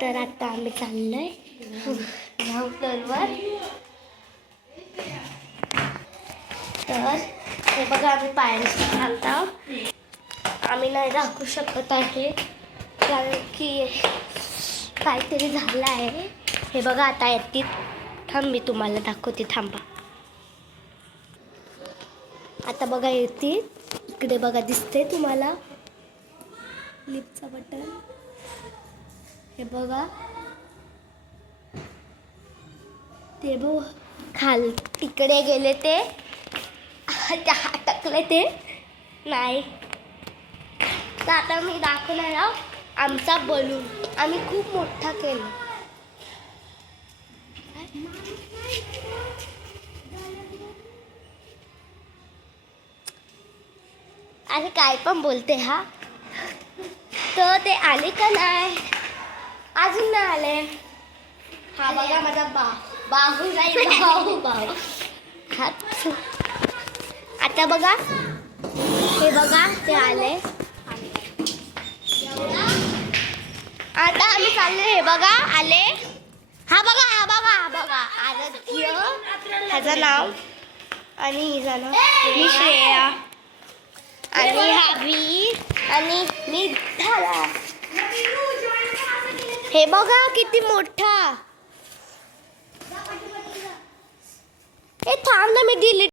तर आता आम्ही चाललोय राऊतरवर. तर हे बघा आम्ही पायऱ्या चालतो. आम्ही नाही दाखवू शकत आहे कारण की काहीतरी झालं आहे. हे बघा आता येतील. थांब मी तुम्हाला दाखवते, थांबा. आता बघा येतील. इकडे बघा दिसते तुम्हाला लिफ्टचं बटन. हे बघा ते बघ खाल तिकडे गेले ते अटकले ते नाही. तर आता मी दाखवणार आमचा बलून. आम्ही खूप मोठा केला. अरे काय पण बोलते हा. तर ते आले का नाही? अजून नाही आले. हा बघा माझा बाहू नाही, भाऊ. आता बघा हे बघा ते आले. आता आम्ही चालले. हे बघा आले. हा बघा आराध्य ह्याचं नाव आणि हिचं नाव मी श्रेया आणि हा वीर आणि मी धारा. हे बघा किती मोठा. हे थांब ना, मी डिलीट